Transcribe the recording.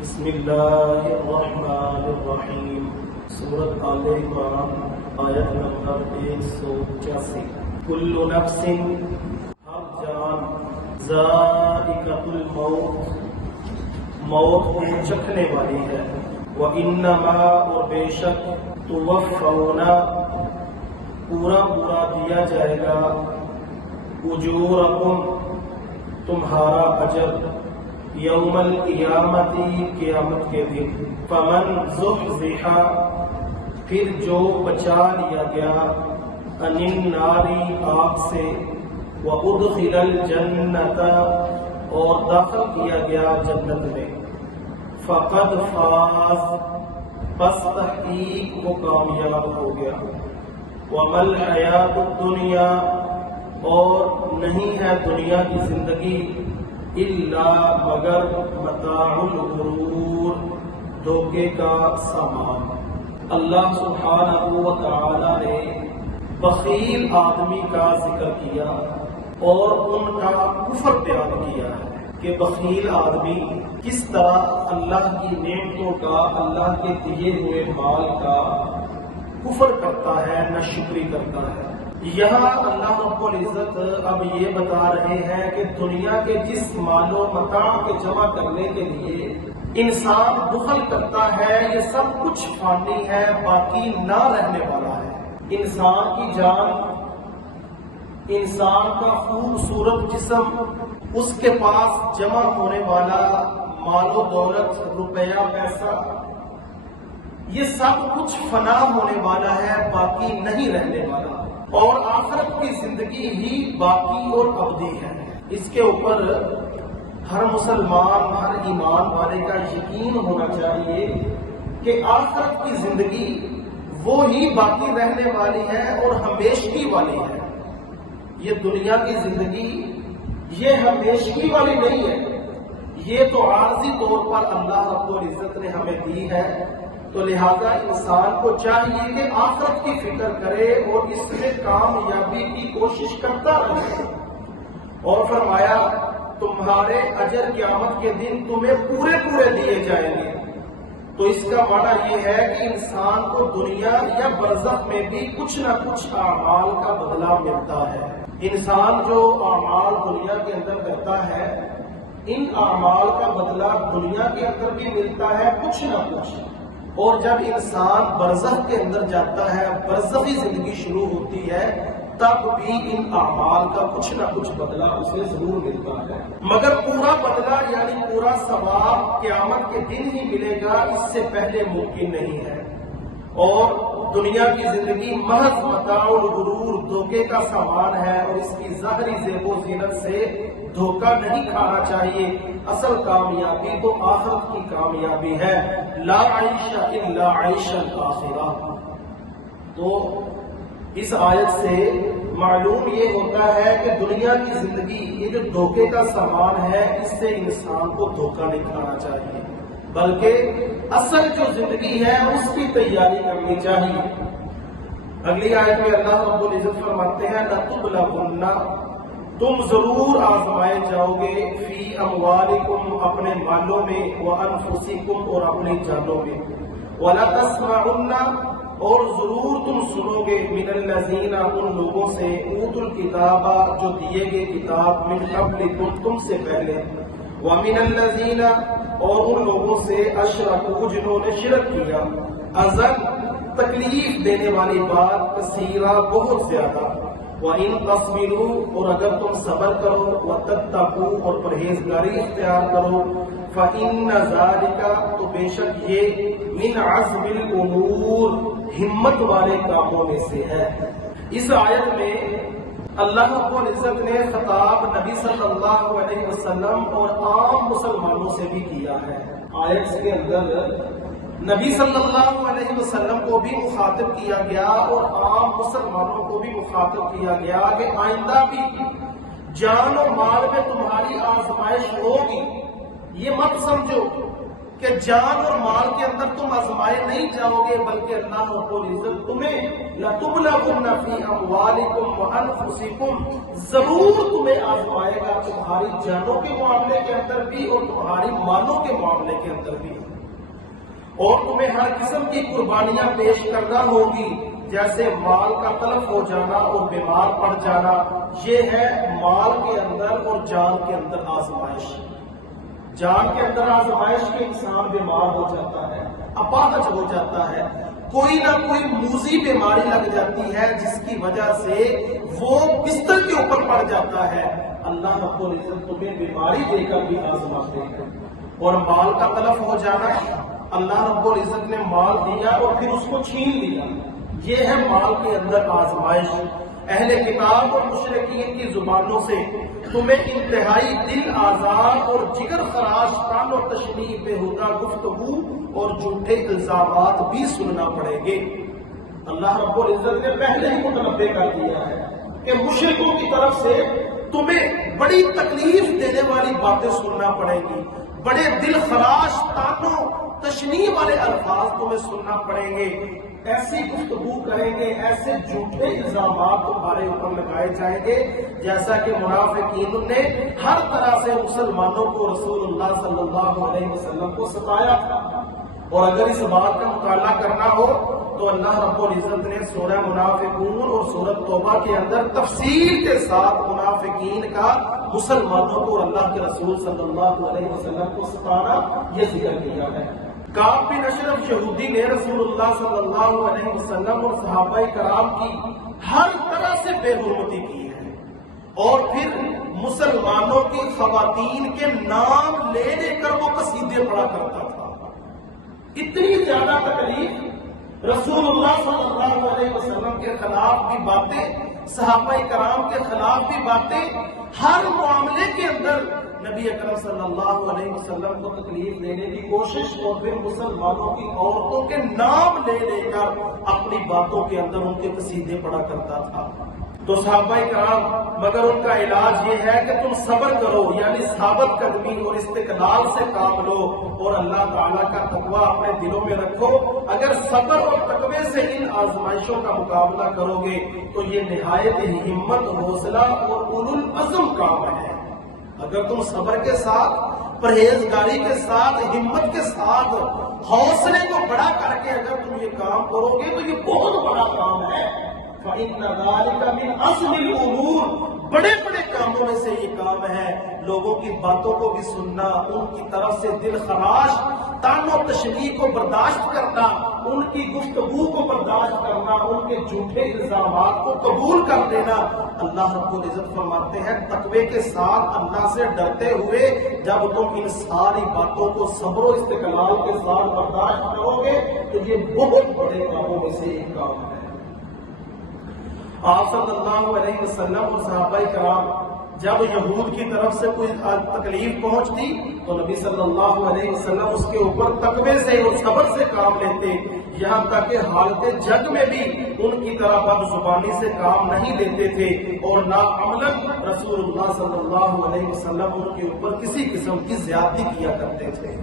بسم اللہ الرحمن الرحیم۔ سورۃ آل عمران آیت نمبر 185۔ کل نفس، ہر جان، ذائقۃ الموت، موت کو چکھنے والی ہے۔ وانما، اور بے شک، توفون، پورا دیا جائے گا، اجورکم، تمہارا اجر، یوم القیامت، قیامت کے دن۔ فمن زحزح، پھر جو بچا لیا گیا، عن النار، آگ سے، وادخل الجنت، اور داخل کیا گیا جنت میں، فقد فاز، پس تحقیق وہ کامیاب ہو گیا۔ وما الحیات الدنیا، اور نہیں ہے دنیا کی زندگی، الا مگر متاع الغرور، دھوکے کا سامان۔ اللہ سبحانہ و تعالی نے بخیل آدمی کا ذکر کیا اور ان کا کفر بیان کیا ہے کہ بخیل آدمی کس طرح اللہ کی نعمتوں کا، اللہ کے دیے ہوئے مال کا کفر کرتا ہے، ناشکری کرتا ہے۔ یہاں اللہ رب العزت اب یہ بتا رہے ہیں کہ دنیا کے جس مال و متاع کے جمع کرنے کے لیے انسان بخل کرتا ہے، یہ سب کچھ فانی ہے، باقی نہ رہنے والا ہے۔ انسان کی جان، انسان کا خوبصورت جسم، اس کے پاس جمع ہونے والا مال و دولت، روپیہ، پیسہ، یہ سب کچھ فنا ہونے والا ہے، باقی نہیں رہنے والا، اور آخرت کی زندگی ہی باقی اور ابدی ہے۔ اس کے اوپر ہر مسلمان، ہر ایمان والے کا یقین ہونا چاہیے کہ آخرت کی زندگی وہ ہی باقی رہنے والی ہے اور ہمیشگی والی ہے۔ یہ دنیا کی زندگی یہ ہمیشگی والی نہیں ہے، یہ تو عارضی طور پر اللہ رب العزت نے ہمیں دی ہے، تو لہذا انسان کو چاہیے کہ آخرت کی فکر کرے اور اس میں کامیابی کی کوشش کرتا رہے۔ اور فرمایا تمہارے اجر قیامت کے دن تمہیں پورے دیے جائیں گے۔ تو اس کا معنی یہ ہے کہ انسان کو دنیا یا برزخ میں بھی کچھ نہ کچھ اعمال کا بدلہ ملتا ہے۔ انسان جو اعمال دنیا کے اندر کرتا ہے، ان اعمال کا بدلہ دنیا کے اندر بھی ملتا ہے کچھ نہ کچھ، اور جب انسان برزخ کے اندر جاتا ہے، برزخی زندگی شروع ہوتی ہے، تب بھی ان اعمال کا کچھ نہ کچھ بدلہ اسے ضرور ملتا ہے، مگر پورا بدلہ یعنی پورا ثواب قیامت کے دن ہی ملے گا، اس سے پہلے ممکن نہیں ہے۔ اور دنیا کی زندگی محض متاع الغرور، دھوکے کا سامان ہے، اور اس کی ظاہری زیب و زینت سے دھوکہ نہیں کھانا چاہیے۔ اصل کامیابی تو آخرت کی کامیابی ہے، لا عیش الا عیش الآخرہ۔ تو اس آیت سے معلوم یہ ہوتا ہے کہ دنیا کی زندگی یہ جو دھوکے کا سامان ہے، اس سے انسان کو دھوکہ نہیں کھانا چاہیے، بلکہ اصل جو زندگی ہے اس کی تیاری کرنی چاہیے۔ اگلی آیت میں اللہ رب العزت فرماتے ہیں لَتُبْلَوُنَّ، تم ضرور آزمائے جاؤ گے، فی اموالکم، اپنے مالوں میں، وانفسکم، اور اپنی جانوں میں، وَلَتَسْمَعُنَّ، اور ضرور تم سنو گے، من الذین، ان لوگوں سے، اوتوا الکتاب، جو دیے گئے کتاب، من قبلکم، تم سے پہلے، ومن الذین، اور ان لوگوں سے، اشرکوا، جنہوں نے شرک کیا، اذًا، تکلیف دینے والی بات، کثیرہ، بہت زیادہ، وَإِن تَصْبِرُوا، اور اگر تم صبر کرو، وَتَتَّقُوا، اور پرہیزگاری اختیار کرو، فَإِنَّ ذَلِكَ، تو بے شک یہ، مِنْ عَزْمِ الْأُمُورِ، ہمت والے کاموں میں سے ہے۔ اس آیت میں اللہ رب العزت نے خطاب نبی صلی اللہ علیہ وسلم اور عام مسلمانوں سے بھی کیا ہے۔ آیت کے اندر نبی صلی اللہ علیہ وسلم کو بھی مخاطب کیا گیا اور عام مسلمانوں کو بھی مخاطب کیا گیا کہ آئندہ بھی جان و مال میں تمہاری آزمائش ہوگی، یہ مت سمجھو کہ جان اور مال کے اندر تم آزمائے نہیں جاؤ گے، بلکہ اللہ رب العزت تمہیں لَتُبْلَوُنَّ فِي أَمْوَالِكُمْ وَأَنفُسِكُمْ ضرور تمہیں آزمائے گا، تمہاری جانوں کے معاملے کے اندر بھی اور تمہاری مالوں کے معاملے کے اندر بھی، اور تمہیں ہر قسم کی قربانیاں پیش کرنا ہوگی، جیسے مال کا تلف ہو جانا اور بیمار پڑ جانا، یہ ہے مال کے اندر اور جان کے اندر آزمائش۔ جان کے اندر آزمائش کے انسان بیمار ہو جاتا ہے، اپاہج ہو جاتا ہے، کوئی نہ کوئی موذی بیماری لگ جاتی ہے جس کی وجہ سے وہ بستر کے اوپر پڑ جاتا ہے، اللہ رب العزت تمہیں بیماری دے کر بھی آزماتے ہیں۔ اور مال کا تلف ہو جانا، اللہ رب العزت نے مال دیا اور پھر اس کو چھین لیا، یہ ہے مال کے اندر آزمائش۔ اہل کتاب اور مشرکین کی زبانوں سے تمہیں انتہائی دل آزار اور جگر خراش طعن و تشنیع بےہودہ گفتگو اور جھوٹے الزامات بھی سننا پڑیں گے۔ اللہ رب العزت نے پہلے ہی متنبع کر دیا ہے کہ مشرکوں کی طرف سے تمہیں بڑی تکلیف دینے والی باتیں سننا پڑیں گی، بڑے دل خراش طعن و تشنیع والے الفاظ تمہیں سننا پڑیں گے، ایسی گفتگو کریں گے، ایسے جھوٹے الزامات تمہارے اوپر لگائے جائیں گے جیسا کہ منافقین نے ہر طرح سے مسلمانوں کو رسول اللہ صلی اللہ علیہ وسلم کو ستایا تھا۔ اور اگر اس بات کا مطالعہ کرنا ہو تو اللہ رب العزت نے سورہ منافقون اور سورۃ توبہ کے اندر تفصیل کے ساتھ منافقین کا مسلمانوں کو اور اللہ کے رسول صلی اللہ علیہ وسلم کو ستانا یہ ذکر کیا ہے۔ کعب بن اشرف یہودی نے رسول اللہ صلی اللہ علیہ وسلم اور صحابہ کرام کی ہر طرح سے بے حرمتی کی ہے، اور پھر مسلمانوں کی خواتین کے نام لے لے کر وہ قصیدے پڑھا کرتا تھا۔ اتنی زیادہ تکلیف، رسول اللہ صلی اللہ علیہ وسلم کے خلاف بھی باتیں، صحابہ کرام کے خلاف بھی باتیں، ہر معاملے کے اندر نبی اکرم صلی اللہ علیہ وسلم کو تکلیف دینے کی کوشش، اور پھر مسلمانوں کی عورتوں کے نام لے لے کر اپنی باتوں کے اندر ان کے قصیدے پڑھا کرتا تھا۔ تو صحابہ کرام، مگر ان کا علاج یہ ہے کہ تم صبر کرو، یعنی ثابت قدمی اور استقلال سے کام لو اور اللہ تعالیٰ کا تقویٰ اپنے دلوں میں رکھو۔ اگر صبر اور تقوی سے ان آزمائشوں کا مقابلہ کرو گے تو یہ نہایت ہمت، حوصلہ اور اولو العزم کام ہے۔ اگر تم صبر کے ساتھ، پرہیزگاری کے ساتھ، ہمت کے ساتھ، حوصلے کو بڑا کر کے اگر تم یہ کام کرو گے تو یہ بہت بڑا کام ہے۔ فَإِنَّ ذَلِكَ مِنْ عَزْمِ الْأُمُورِ، بڑے بڑے کاموں میں سے یہ کام ہے۔ لوگوں کی باتوں کو بھی سننا، ان کی طرف سے دل خراش طعن و تشنیع کو برداشت کرنا، ان کی گفتگو کو برداشت کرنا، ان کے جھوٹے الزامات کو قبول کر لینا۔ اللہ رب العزت فرماتے ہیں تقوی کے ساتھ، اللہ سے ڈرتے ہوئے جب تم ان ساری باتوں کو صبر و استقلال کے ساتھ برداشت کرو گے تو یہ بہت بڑے کاموں میں سے ایک کام ہے۔ آپ صلی اللہ علیہ وسلم اور صحابہ کرام جب یہود کی طرف سے کوئی تکلیف پہنچتی تو نبی صلی اللہ علیہ وسلم اس کے اوپر تقوی سے اور صبر سے کام لیتے، یہاں تک کہ حالت جنگ میں بھی ان کی طرح بد زبانی سے کام نہیں لیتے تھے، اور نہ عملاً رسول اللہ صلی اللہ علیہ وسلم ان کے اوپر کسی قسم کی زیادتی کیا کرتے تھے۔